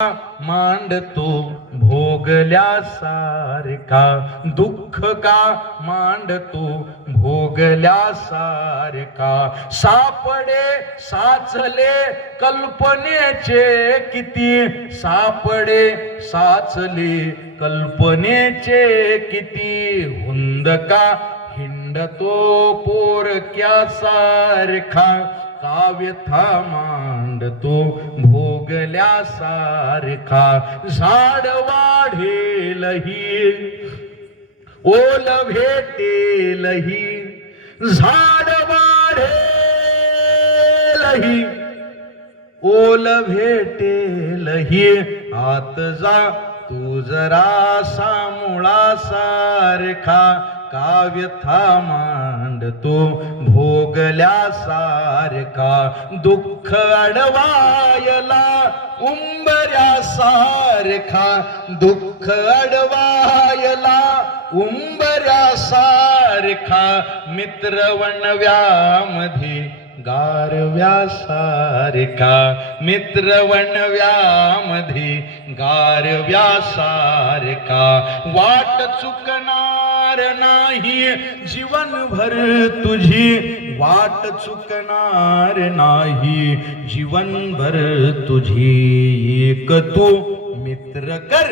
मांडतो भोगल्यासारखा, दुःख का मांडतो भोगल्यासारखा. सापडे साचले कल्पनेचे किती, सापडे साचले कल्पनेचे किती. हुंदका हिंडतो पोरक्यासारखा, काव्यथा मांडतो भोगल्यासारखा. झाड वाढेलही ओल भेटेलही, झाड वाढेलही ओल भेटेलही. आत जा तू जरासा मुळासारखा, काव्यथा मांडतो भोगल्यासारखा. दुःख अडवायला उंबऱ्यासारखा, दुःख अडवायला उंबऱ्यासारखा. मित्र वणव्यामध्ये गारव्यासारखा, मित्र वणव्यामध्ये गारव्यासारखा. वाट चुकणार नाही जीवनभर तुझी, वाट चुकणार नाही जीवनभर तुझी. एक तू मित्र कर,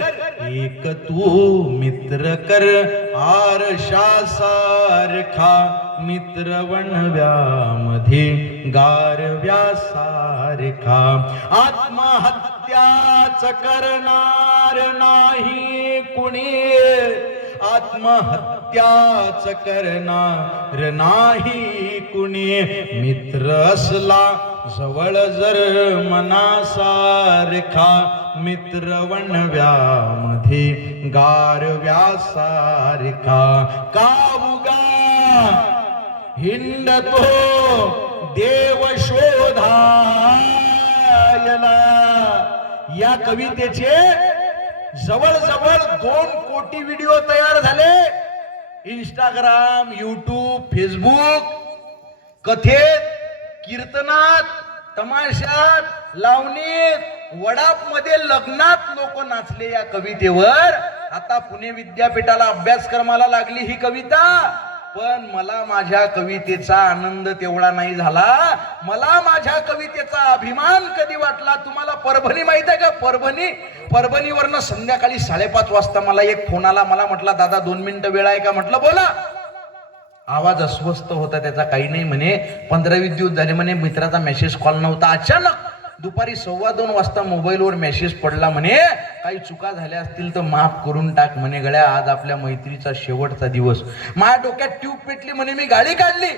एक तू मित्र कर आरशासारखा. मित्र वणव्यामध्ये गारव्यासारखा. आत्महत्याच करणार नाही कुणी, आत्महत्याच करणार नाही कुणी. मित्र असला जवळ जर मनासारखा, मित्र वणव्यामध्ये गारव्यासारखा. कावुगा हिंडतो देव शोधायला. या कवितेचे जवळजवळ 2 कोटी व्हिडिओ तयार झाले. इंस्टाग्राम, यूट्यूब, फेसबुक, कथेत, कीर्तनात, तमाशात, लावणीत, वडाप मध्ये, लग्नात लोक नाचले या कवितेवर. आता पुणे विद्यापीठाला अभ्यासक्रमाला लागली ही कविता. पण मला माझ्या कवितेचा आनंद तेवढा नाही झाला. मला माझ्या कवितेचा अभिमान कधी वाटला तुम्हाला परभणी माहित आहे का? परभणीवरनं संध्याकाळी 5:30 वाजता मला एक फोन आला. मला म्हटला दादा 2 मिनिटं वेळ आहे का? म्हटलं बोला. आवाज अस्वस्थ होता त्याचा, काही नाही म्हणे. 15-20 दिवस झाले म्हणे मित्राचा मेसेज कॉल नव्हता. अचानक दुपारी 2:15 वाजता मोबाईलवर मेसेज पडला म्हणे काही चुका झाल्या असतील तर माफ करून टाक म्हणे गड्या, आज आपल्या मैत्रीचा शेवटचा दिवस. माझ्या डोक्यात ट्यूब पेटली म्हणे. मी गाडी काढली,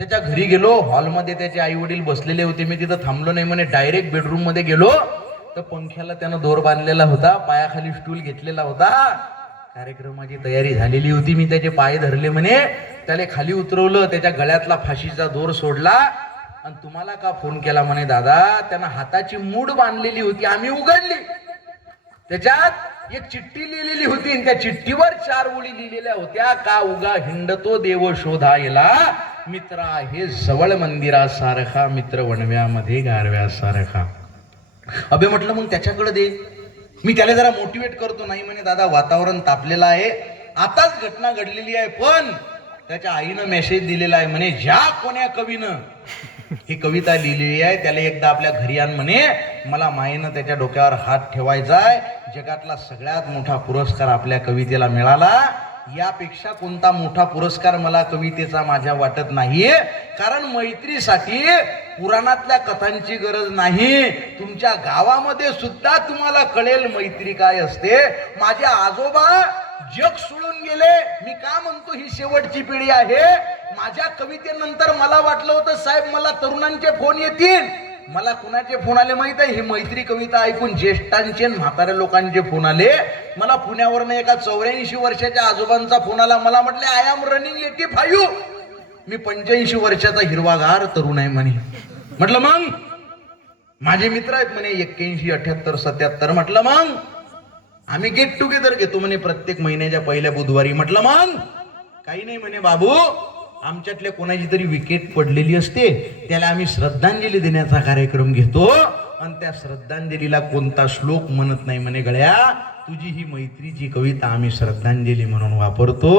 त्याच्या घरी गेलो. हॉलमध्ये त्याचे आई वडील बसलेले होते. मी तिथं थांबलो नाही म्हणे, डायरेक्ट बेडरूम मध्ये गेलो. तर पंख्याला त्यानं दोर बांधलेला होता, पायाखाली स्टूल घेतलेला होता. कार्यक्रमाची तयारी झालेली होती. मी त्याचे पाय धरले म्हणे, त्याला खाली उतरवलं, त्याच्या गळ्यातला फाशीचा दोर सोडला. आणि तुम्हाला का फोन केला म्हणे दादा, त्यानं हाताची मूठ बांधलेली होती, आम्ही उघडली. त्याच्यात एक चिठ्ठी लिहिलेली होती आणि त्या चिठ्ठीवर 4 ओळी लिहिलेल्या होत्या. का उगा हिंडतो देव शोधायला, मित्र आहे जवळ मंदिरासारखा, मित्र वणव्यामध्ये गारव्यासारखा. अबे म्हटलं मग त्याच्याकडे दे, मी त्याला जरा मोटिवेट करतो. नाही म्हणे दादा वातावरण तापलेलं आहे, आताच घटना घडलेली आहे. पण त्याच्या आईनं मेसेज दिलेला आहे म्हणे, ज्या कोण्या कवीनं ही कविता लिहिलेली आहे त्याला एकदा आपल्या घरी आण म्हणे, मला मायेनं त्याच्या डोक्यावर हात ठेवायचाय. जगातला सगळ्यात मोठा पुरस्कार आपल्या कवितेला मिळाला. यापेक्षा कोणता मोठा पुरस्कार मला कवितेचा माझ्या वाटत नाहीये. कारण मैत्रीसाठी पुराणातल्या कथांची गरज नाही. तुमच्या गावामध्ये सुद्धा तुम्हाला कळेल मैत्री काय असते. माझे आजोबा जग सोडून गेले. मी का म्हणतो ही शेवटची पिढी आहे. माझ्या कवितेनंतर मला वाटलं होतं साहेब मला तरुणांचे फोन येतील. मला कुणाचे फोन आले माहित आहे? ही मैत्री कविता ऐकून ज्येष्ठांचे म्हाताऱ्या लोकांचे फोन आले. मला पुण्यावरनं एका 84 वर्षाच्या आजोबांचा फोन आला. मला म्हटले आय एम रनिंग 85. मी 85 वर्षाचा हिरवागार तरुण आहे म्हणे. म्हटलं मग माझे मित्र आहेत म्हणे 81, 78, 77. म्हटलं मग आम्ही गेट टुगेदर घेतो म्हणे प्रत्येक महिन्याच्या पहिल्या बुधवारी. म्हटलं मग काही नाही म्हणे बाबू, आमच्यातल्या कोणाची तरी विकेट पडलेली असते त्याला आम्ही श्रद्धांजली देण्याचा कार्यक्रम घेतो आणि त्या श्रद्धांजलीला कोणता श्लोक म्हणत नाही म्हणे गळ्या, तुझी ही मैत्रीची कविता आम्ही श्रद्धांजली म्हणून वापरतो,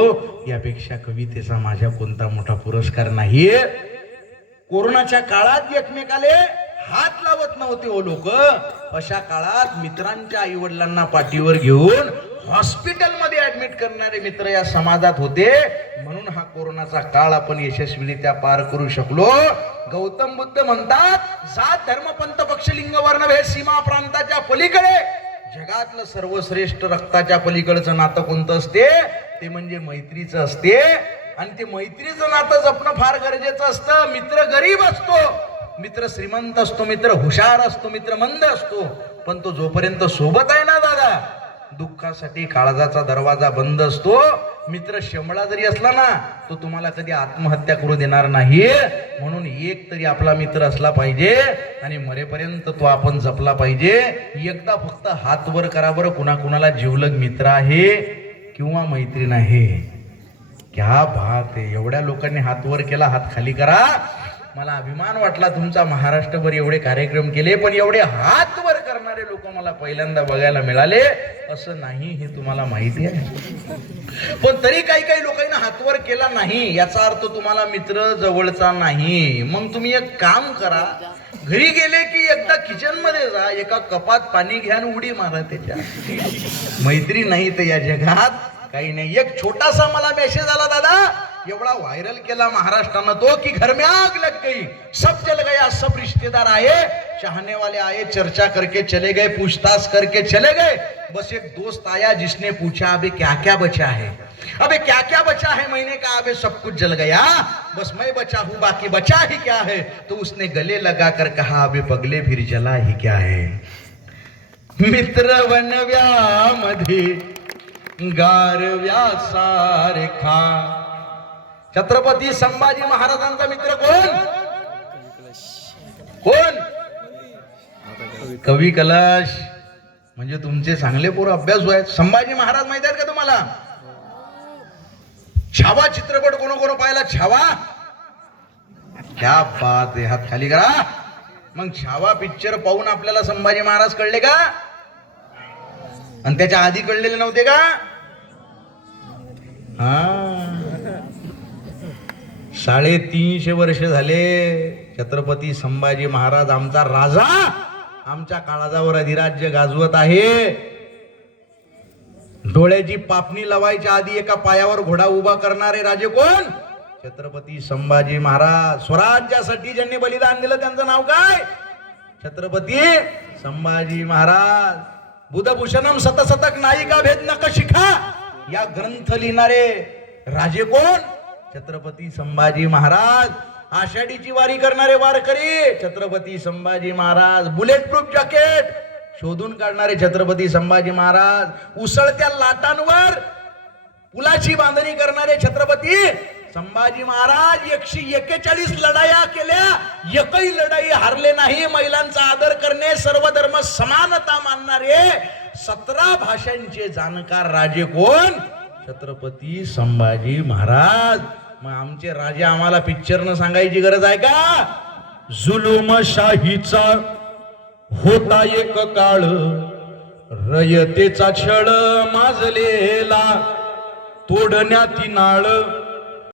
यापेक्षा कवितेचा माझ्या कोणता मोठा पुरस्कार नाही. कोरोनाच्या काळात एकमेकाले हात लावत नव्हते हो लोक. अशा काळात मित्रांच्या आई वडिलांना पाठीवर घेऊन हॉस्पिटलमध्ये ऍडमिट करणारे मित्र या समाजात होते. म्हणून हा कोरोनाचा काळ आपण यशस्वीरित्या पार करू शकलो. गौतम बुद्ध म्हणतात, जात धर्म पंथ पक्ष लिंग वर्ण भेद सीमा प्रांताच्या पलीकडे जगातलं सर्वश्रेष्ठ रक्ताच्या पलीकडचं नातं कोणतं असते, ते म्हणजे मैत्रीचं असते. आणि ते मैत्रीचं नातं जपणं फार गरजेचं असतं. मित्र गरीब असतो, मित्र श्रीमंत असतो, मित्र हुशार असतो, मित्र मंद असतो, पण तो जोपर्यंत सोबत आहे ना दादा, दुःखासाठी काळजाचा दरवाजा बंद असतो. मित्र शंभळा जरी असला ना, तो तुम्हाला कधी आत्महत्या करू देणार नाही. म्हणून एक तरी आपला मित्र असला पाहिजे आणि मरेपर्यंत तो आपण जपला पाहिजे. एकदा फक्त हात वर करा बरं, कुणाकुणाला जीवलग मित्र आहे किंवा मैत्रीण आहे. क्या बात आहे. एवढ्या लोकांनी हात वर केला, हात खाली करा. मला अभिमान वाटला तुमचा. महाराष्ट्रभर एवढे कार्यक्रम केले, पण एवढे हात वर करणारे लोक मला पहिल्यांदा बघायला मिळाले. असं नाही हे तुम्हाला माहिती आहे. पण तरी काही काही लोकांना हात वर केला नाही, याचा अर्थ तुम्हाला मित्र जवळचा नाही. मग तुम्ही एक काम करा, घरी गेले की एकदा किचन मध्ये जा, एका कपात पाणी घ्या आणि उडी मारा त्याच्या. मैत्री नाही तर या जगात काही नाही. एक छोटासा मला मेसेज आला दादा, एवढा व्हायरल केला महाराष्ट्रानं तो कि घर में आग लग गई, सब जल गया, सब रिश्तेदार आए, चाहने वाले आए, चर्चा करके चले गए, पूछताछ करके चले गए. बस एक दोस्त आया जिसने पूछा अबे क्या क्या बचा है, अबे क्या क्या बचा है. मैंने कहा अबे सब कुछ जल गया, बस मैं बचा हूं, बाकी बचा ही क्या है. तो उसने गले लगा कर कहा अबे पगले फिर जला ही क्या है. मित्र वनव्यामध्ये गारव्या सारखा. छत्रपती संभाजी महाराजांचा मित्र कोण कोण. कवी कलश. म्हणजे तुमचे चांगले पोरं अभ्यासू आहेत. संभाजी महाराज माहित आहेत का तुम्हाला. छावा चित्रपट कोण कोण पाहिला. छावा. क्या बात आहे. हात खाली करा. मग छावा पिक्चर पाहून आपल्याला संभाजी महाराज कळले का, आणि त्याच्या आधी कळलेले नव्हते का. हा, 350 वर्ष झाले छत्रपती संभाजी महाराज आमचा राजा आमच्या काळजावर अधिराज्य गाजवत आहे. डोळ्याची पापणी लवायच्या आधी एका पायावर घोडा उभा करणारे राजे कोण. छत्रपती संभाजी महाराज. स्वराज्यासाठी ज्यांनी बलिदान दिलं त्यांचं नाव काय. छत्रपती संभाजी महाराज. बुधभूषणम शतशतक नायिका भेद नक शिखा या ग्रंथ लिहिणारे राजे कोण. छत्रपती संभाजी महाराज. आषाढीची वारी करणारे वारकरी Chhatrapati Sambhaji Maharaj. Bullet proof jacket शोधून काढणारे छत्रपती संभाजी महाराज. उसळत्या लाटांवर पुलाची बांधणी करणारे छत्रपती संभाजी महाराज. 141 लढाया केल्या, एकही लढाई हारले नाही. महिलांचा आदर करणे, सर्व धर्म समानता मानणारे 17 भाषांचे जाणकार राजे कोण. छत्रपती संभाजी महाराज. मग आमचे राजे आम्हाला पिक्चरनं सांगायची गरज आहे का. जुलुमशाहीचा होता एक काळ, रयतेचा छळ माजलेला, तोडण्यात नाळ